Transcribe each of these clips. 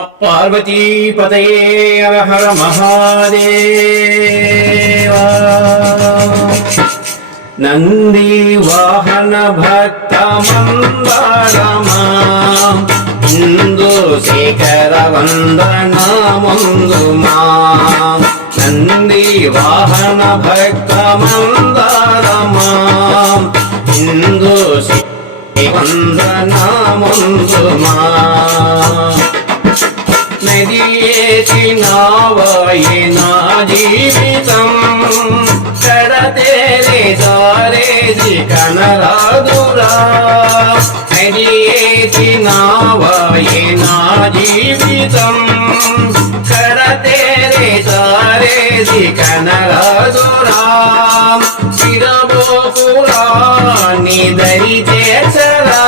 పార్వతీపతయే హర హర మహాదేవ. నంది వాహన భక్త మందారమా ఇందు శేఖర వందన ముందుమా. నంది వాహన భక్త మందారమా ఇందు వందన ముందుమా. నదియేచినావయే నా జీవితం కడతేరే దారేది కనరాదురా. నదియేచినావయే నా జీవితం కడతేరే దారేది కనరాదురా. విరబోకురా నీ దరి చేసరా,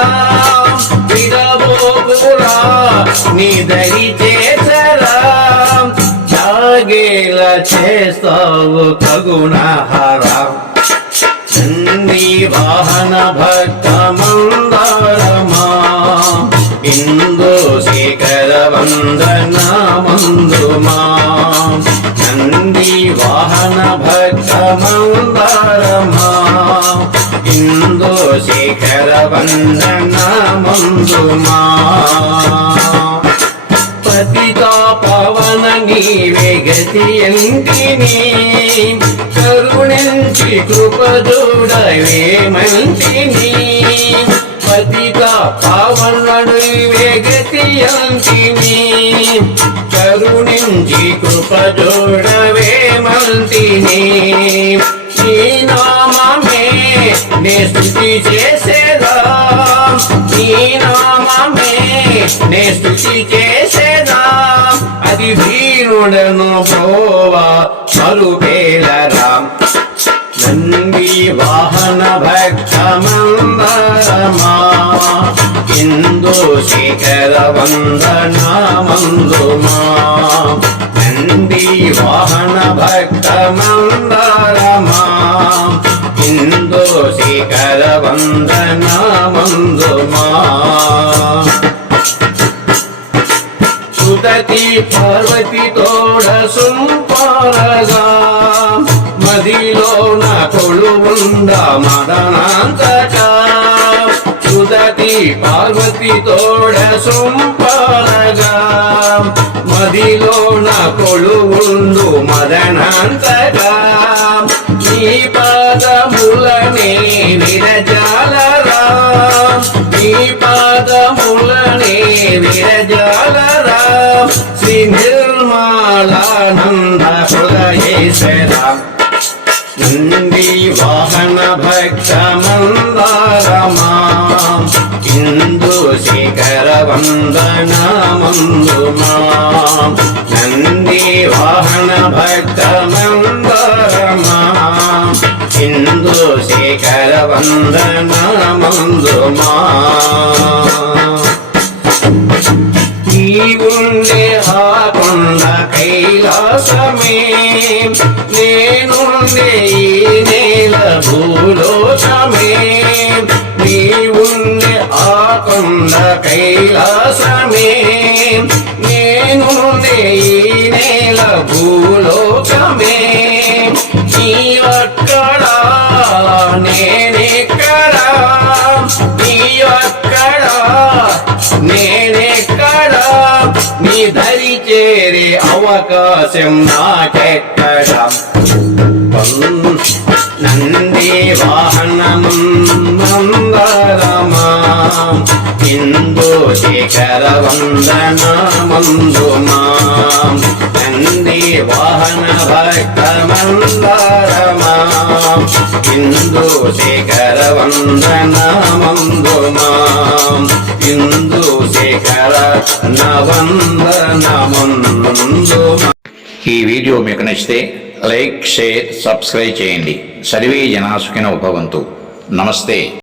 విరబోకురా నీ దరి చేసరా. జాగేలా చేస్తావు కగుణహారా. నంది వాహన భక్త మందారమా ఇందు శేఖర వందన ముందుమా. నంది వాహన భక్త మందారమా ఇందు శేఖర వందన ముందుమా. పతితా పవన నీవే గతి ఎంటిని కరుణించి కృప చూడవే మంటిని. పతితా పవనుడు నీవే గతి ఎంటిని కరుణించి కృప చూడవే మంటిని. నీ నామమే నే స్తుతి చేసేదా, నీ నామమే నే స్తుతి చేసేదా. అది వీరుడను ప్రోవా మరుపేలరా. నంది వాహన భక్త మందారమా ఇందు శేఖర వందన ముందుమా. నంది వాహన భక్త మందారమా ఇందు శేఖర వందన ముందుమా. సుదతి పార్వతి తోడ సుంపారగా మదిలోన కొలువుంద మదనాంతటా. సుదతి పార్వతి తోడ సుంపారగా మదిలోన కొలువుందు మదనాంతటా. నీ పాదములనే విరజాలరా, నీ పాదములనే విరజాలరా. శ్రీ నిర్మలానంద హృదయేశ్వరా. నంది వాహన భక్త మందారమా ఇందు శేఖర వందన ముందుమా. నంది వాహన భక్త మందారమా ఇందు శేఖర వందన ముందుమా. నీవుండే ఆ కొండ కైలాసమే నేనుండే ఈ నేల భూలోకమే. నీవుండే ఆ కొండ కైలాసమే నేనుండే ఈ నేల భూలోకమే. నీవక్కడా నేనెక్కడా, నీవక్కడా నేనెక్కడా. నీ దరి చేరే అవకాశం నాకెక్కడా. నంది వాహనం మందారమా ఇందు శేఖర వందన ముందుమా. నంది వాహన భక్త మందారమా ఇందు శేఖర వందన ముందుమా. ఇందు శేఖర వందన ముందుమా. ఈ వీడియో మీకు నచ్చితే లైక్, షేర్, సబ్స్క్రైబ్ చేయండి. సర్వే జనా సుఖినో భవంతు. నమస్తే.